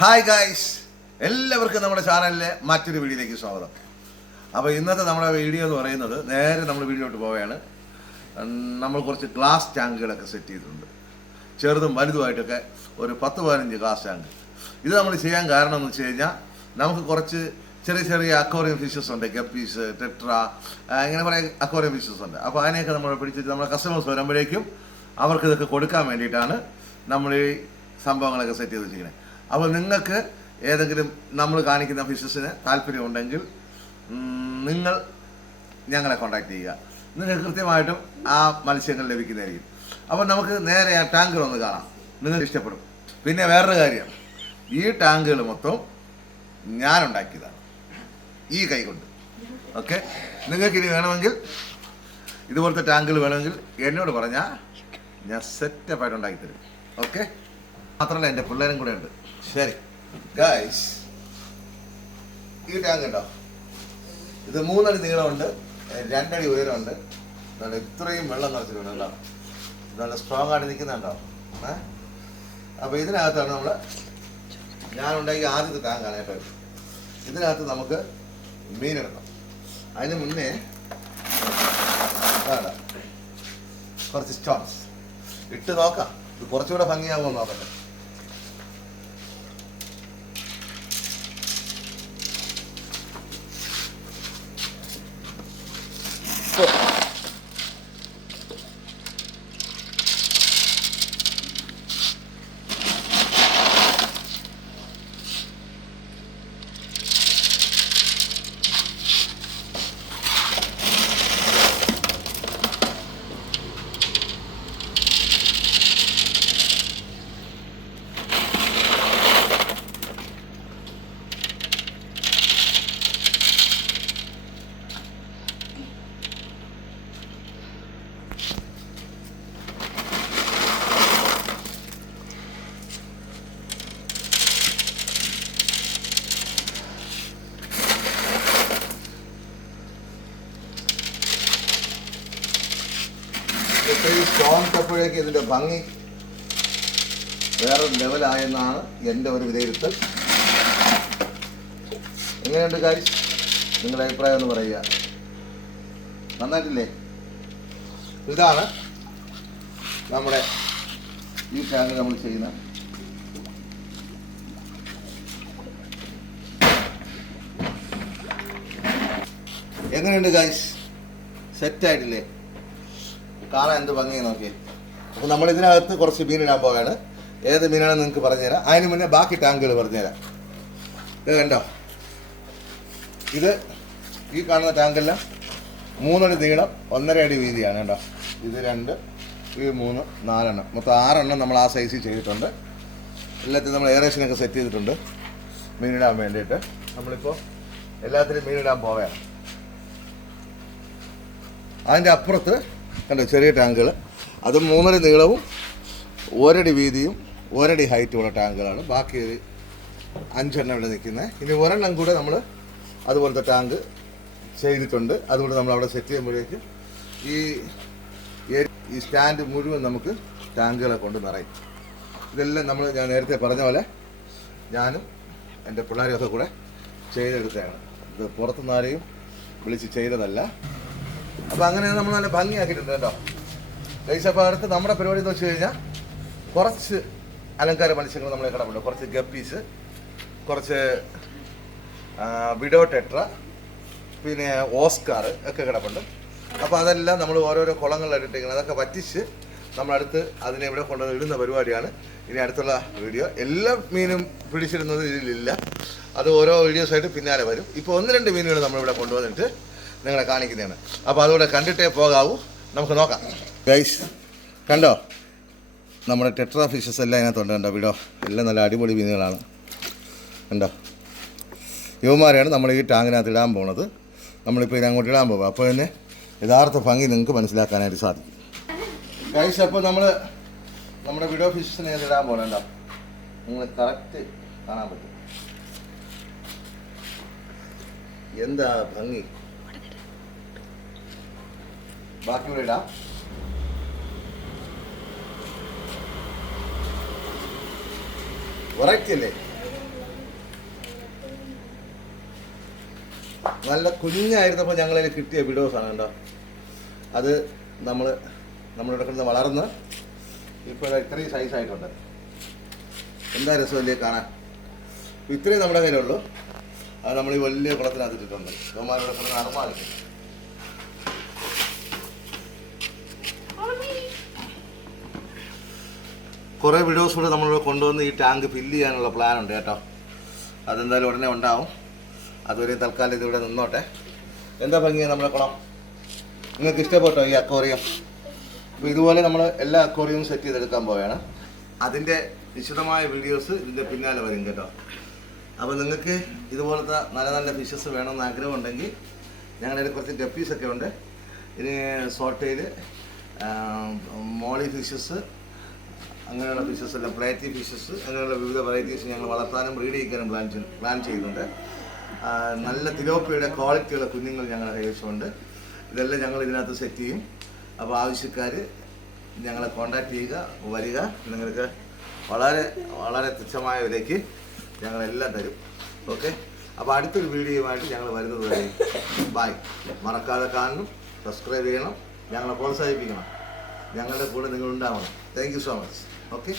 Hi guys, എല്ലാവർക്കും നമ്മുടെ ചാനലിലെ മറ്റൊരു വീഡിയോയിലേക്ക് സ്വാഗതം. അപ്പോൾ ഇന്നത്തെ നമ്മുടെ വീഡിയോ എന്ന് പറയുന്നത് നേരെ നമ്മൾ വീഡിയോട്ട് പോവുകയാണ്. നമ്മൾ കുറച്ച് ഗ്ലാസ് ടാങ്കുകളൊക്കെ സെറ്റ് ചെയ്തിട്ടുണ്ട്, ചെറുതും വലുതുമായിട്ടൊക്കെ ഒരു 10-15 ഗ്ലാസ് ടാങ്ക്. ഇത് നമ്മൾ ചെയ്യാൻ കാരണം എന്ന് വെച്ച് കഴിഞ്ഞാൽ നമുക്ക് കുറച്ച് ചെറിയ ചെറിയ അക്വേറിയം ഫിഷസ് ഉണ്ട്, ഗപ്പീസ്, ടെട്ര, ഇങ്ങനെ കുറേ അക്വേറിയം ഫിഷസ് ഉണ്ട്. അപ്പോൾ അതിനെയൊക്കെ നമ്മൾ പിടിച്ചിട്ട് നമ്മുടെ കസ്റ്റമേഴ്സ് വരുമ്പോഴേക്കും അവർക്ക് ഇതൊക്കെ കൊടുക്കാൻ വേണ്ടിയിട്ടാണ് നമ്മൾ ഈ സംഭവങ്ങളൊക്കെ സെറ്റ് ചെയ്ത് വെച്ചിരിക്കുന്നത്. അപ്പോൾ നിങ്ങൾക്ക് ഏതെങ്കിലും നമ്മൾ കാണിക്കുന്ന ഫിഷസിന് താല്പര്യമുണ്ടെങ്കിൽ നിങ്ങൾ ഞങ്ങളെ കോൺടാക്ട് ചെയ്യുക. നിങ്ങൾക്ക് കൃത്യമായിട്ടും ആ മത്സ്യങ്ങൾ ലഭിക്കുന്നതായിരിക്കും. അപ്പോൾ നമുക്ക് നേരെ ആ ടാങ്കുകൾ ഒന്ന് കാണാം, നിങ്ങൾക്ക് ഇഷ്ടപ്പെടും. പിന്നെ വേറൊരു കാര്യം, ഈ ടാങ്കുകൾ മൊത്തം ഞാനുണ്ടാക്കിയതാണ് ഈ കൈ കൊണ്ട്. ഓക്കെ, നിങ്ങൾക്കിനി വേണമെങ്കിൽ ഇതുപോലത്തെ ടാങ്കുകൾ വേണമെങ്കിൽ എന്നോട് പറഞ്ഞാൽ ഞാൻ സെറ്റപ്പായിട്ട് ഉണ്ടാക്കി തരും. ഓക്കെ, മാത്രമല്ല എൻ്റെ പിള്ളേരും കൂടെ ഉണ്ട്. ശരി ഗായ്സ്, ഈ ടാങ്ക് ഉണ്ടോ, ഇത് 3 അടി നീളമുണ്ട്, 2 അടി ഉയരമുണ്ട്. നല്ല ഇത്രയും വെള്ളം നിറച്ചിട്ടുണ്ട്. ഉണ്ടോ, നല്ല സ്ട്രോങ് ആയിട്ട് നിൽക്കുന്നുണ്ടോ? അപ്പോൾ ഇതിനകത്താണ് നമ്മൾ ഞാനുണ്ടാക്കിയ ആദ്യത്തെ ടാങ്കാണ് കേട്ടോ. ഇതിനകത്ത് നമുക്ക് മീനിടണം. അതിന് മുന്നേ കുറച്ച് സ്റ്റോൺസ് ഇട്ട് നോക്കാം, ഇത് കുറച്ചുകൂടെ ഭംഗിയാകുമോ നോക്കട്ടെ. സ്റ്റോൺ കപ്പോഴേക്ക് ഇതിൻ്റെ ഭംഗി വേറെ ലെവലായെന്നാണ് എൻ്റെ ഒരു വിലയിരുത്തൽ. എങ്ങനെയുണ്ട് ഗായ്സ്, നിങ്ങളുടെ അഭിപ്രായം ഒന്ന് പറയുക. നന്നായിട്ടില്ലേ? ഇതാണ് നമ്മുടെ ഈ ടാങ്ക് നമ്മൾ ചെയ്യുന്ന. എങ്ങനെയുണ്ട് ഗായ്സ്, സെറ്റായിട്ടില്ലേ? കാണാൻ എന്ത് ഭംഗിയാണ് നോക്കിയേ. അപ്പോൾ നമ്മൾ ഇതിനകത്ത് കുറച്ച് മീനിടാൻ പോവുകയാണ്. ഏത് മീനാണെന്ന് നിങ്ങൾക്ക് പറഞ്ഞുതരാം. അതിന് മുന്നേ ബാക്കി ടാങ്കുകൾ പറഞ്ഞുതരാം. ഇത് കണ്ടോ, ഇത് ഈ കാണുന്ന ടാങ്കെല്ലാം 3 അടി നീളം, 1.5 അടി വീതിയാണ്. കേട്ടോ, ഇത് 2, ഇത് 3, 4 എണ്ണം, മൊത്തം 6 എണ്ണം നമ്മൾ ആ സൈസിൽ ചെയ്തിട്ടുണ്ട്. എല്ലാത്തിനും നമ്മൾ എയറേഷനൊക്കെ സെറ്റ് ചെയ്തിട്ടുണ്ട് മീനിടാൻ വേണ്ടിയിട്ട്. നമ്മളിപ്പോൾ എല്ലാത്തിനും മീനിടാൻ പോവുകയാണ്. അതിൻ്റെ അപ്പുറത്ത് കണ്ടോ ചെറിയ ടാങ്കുകൾ, അത് 3 അടി നീളവും 1 അടി വീതിയും 1 അടി ഹൈറ്റുമുള്ള ടാങ്കുകളാണ്. ബാക്കി 5 എണ്ണം ഇവിടെ നിൽക്കുന്നത്. ഇനി 1 എണ്ണം കൂടെ നമ്മൾ അതുപോലത്തെ ടാങ്ക് ചെയ്തിട്ടുണ്ട്. അതുകൊണ്ട് നമ്മൾ അവിടെ സെറ്റ് ചെയ്യുമ്പോഴേക്ക് ഈ സ്റ്റാൻഡ് മുഴുവൻ നമുക്ക് ടാങ്കുകളെ കൊണ്ട് നിറയും. ഇതെല്ലാം ഞാൻ നേരത്തെ പറഞ്ഞ പോലെ ഞാനും എൻ്റെ പിള്ളേരൊക്കെ കൂടെ ചെയ്തെടുത്തതാണ്. ഇത് പുറത്തുനിന്ന് ആരെയും വിളിച്ച് ചെയ്തതല്ല. അപ്പോൾ അങ്ങനെ നമ്മൾ നല്ല ഭംഗിയാക്കിയിട്ടുണ്ട് കേട്ടോ ഗൈസ്. അപ്പോൾ അടുത്ത് നമ്മുടെ പരിപാടി എന്ന് വെച്ച് കഴിഞ്ഞാൽ കുറച്ച് അലങ്കാര മത്സ്യങ്ങൾ നമ്മളെ കിടപ്പുണ്ട്. കുറച്ച് ഗപ്പീസ്, കുറച്ച് വിഡോ ടെട്ര, പിന്നെ ഓസ്കാർ ഒക്കെ കിടപ്പുണ്ട്. അപ്പോൾ അതെല്ലാം നമ്മൾ ഓരോരോ കുളങ്ങളിലിട്ടിരിക്കുന്നത്, അതൊക്കെ വറ്റിച്ച് നമ്മളടുത്ത് അതിനെ ഇവിടെ കൊണ്ടുവന്ന് ഇടുന്ന പരിപാടിയാണ് ഇനി അടുത്തുള്ള വീഡിയോ. എല്ലാ മീനും പിടിച്ചിടുന്നത് ഇതിലില്ല, അത് ഓരോ വീഡിയോസായിട്ട് പിന്നാലെ വരും. ഇപ്പോൾ 1-2 മീനുകൾ നമ്മളിവിടെ കൊണ്ടുവന്നിട്ട് നിങ്ങളെ കാണിക്കുന്നതാണ്. അപ്പോൾ അതുകൂടെ കണ്ടിട്ടേ പോകാവൂ. നമുക്ക് നോക്കാം ഗൈസ്. കണ്ടോ, നമ്മുടെ ടെട്ര ഫിഷസ് എല്ലാം അതിനകത്തുണ്ട്. കണ്ടോ, വിടോ എല്ലാം നല്ല അടിപൊളി മീനുകളാണ്. കണ്ടോ, യുവമാരെയാണ് നമ്മൾ ഈ ടാങ്കിനകത്ത് ഇടാൻ പോകുന്നത്. നമ്മളിപ്പോൾ ഇതിനങ്ങോട്ട് ഇടാൻ പോകും. അപ്പോൾ തന്നെ യഥാർത്ഥ ഭംഗി നിങ്ങൾക്ക് മനസ്സിലാക്കാനായിട്ട് സാധിക്കും ഗൈസ്. അപ്പോൾ നമ്മുടെ വിഡോ ഫിഷസിനെ ഇടാൻ പോകണം. കണ്ടോ, നിങ്ങൾ കറക്റ്റ് കാണാൻ പറ്റും. എന്താ ഭംഗി. ബാക്കി ഇവിടെ ഇടാം. വെറൈറ്റി അല്ലേ? നല്ല കുഞ്ഞായിരുന്നപ്പോൾ ഞങ്ങളിൽ കിട്ടിയ വിഡോസാണ് കേട്ടോ. അത് നമ്മളിവിടെ കിടന്ന് വളർന്ന് ഇപ്പോൾ ഇത്രയും സൈസായിട്ടുണ്ട്. എന്താ രസമല്ലേ കാണാൻ. ഇത്രയും നമ്മുടെ കയ്യിലുള്ളൂ. അത് നമ്മൾ ഈ വലിയ കുളത്തിനകത്തിട്ടുണ്ട്. ഇവന്മാരുടെ കിടന്ന് അറമാലിക്കും. കുറേ വീഡിയോസ് കൂടെ നമ്മളിവിടെ കൊണ്ടുവന്ന് ഈ ടാങ്ക് ഫില്ല് ചെയ്യാനുള്ള പ്ലാൻ ഉണ്ട് കേട്ടോ. അതെന്തായാലും ഉടനെ ഉണ്ടാവും. അതുവരെ തൽക്കാലം ഇതിവിടെ നിന്നോട്ടെ. എന്താ ഭംഗിയാണ് നമ്മുടെ കുളം. നിങ്ങൾക്ക് ഇഷ്ടപ്പെട്ടോ ഈ അക്വേറിയം? അപ്പോൾ ഇതുപോലെ നമ്മൾ എല്ലാ അക്വേറിയവും സെറ്റ് ചെയ്തെടുക്കാൻ പോവുകയാണ്. അതിൻ്റെ വിശദമായ വീഡിയോസ് ഇതിൻ്റെ പിന്നാലെ വരും കേട്ടോ. അപ്പോൾ നിങ്ങൾക്ക് ഇതുപോലത്തെ നല്ല നല്ല ഫിഷസ് വേണമെന്ന് ആഗ്രഹമുണ്ടെങ്കിൽ ഞങ്ങളുടെ കുറച്ച് ഗപ്പീസൊക്കെ ഉണ്ട്. ഇനി സോട്ടയിൽ മോളി ഫിഷസ്, അങ്ങനെയുള്ള ഫിഷസ് അല്ല, പ്ലേറ്റി ഫിഷസ്, അങ്ങനെയുള്ള വിവിധ വെറൈറ്റീസ് ഞങ്ങൾ വളർത്താനും ബ്രീഡ് ചെയ്യിക്കാനും പ്ലാൻ ചെയ്യുന്നുണ്ട്. നല്ല തിലോപ്പിയുടെ ക്വാളിറ്റിയുള്ള കുഞ്ഞുങ്ങൾ ഞങ്ങളുടെ കൈവശമുണ്ട്. ഇതെല്ലാം ഞങ്ങൾ ഇതിനകത്ത് സെറ്റ് ചെയ്യും. അപ്പോൾ ആവശ്യക്കാർ ഞങ്ങളെ കോൺടാക്റ്റ് ചെയ്യുക, വരിക. നിങ്ങൾക്ക് വളരെ വളരെ തുച്ഛമായ വിലയ്ക്ക് ഞങ്ങളെല്ലാം തരും. ഓക്കെ, അപ്പോൾ അടുത്തൊരു വീഡിയോയുമായിട്ട് ഞങ്ങൾ വരുന്നത് വരെ ബൈ. മറക്കാതെ കാണണം, സബ്സ്ക്രൈബ് ചെയ്യണം, ഞങ്ങളെ പ്രോത്സാഹിപ്പിക്കണം. ഞങ്ങളുടെ കൂടെ നിങ്ങൾ ഉണ്ടാവണം. Thank you so much. Okay.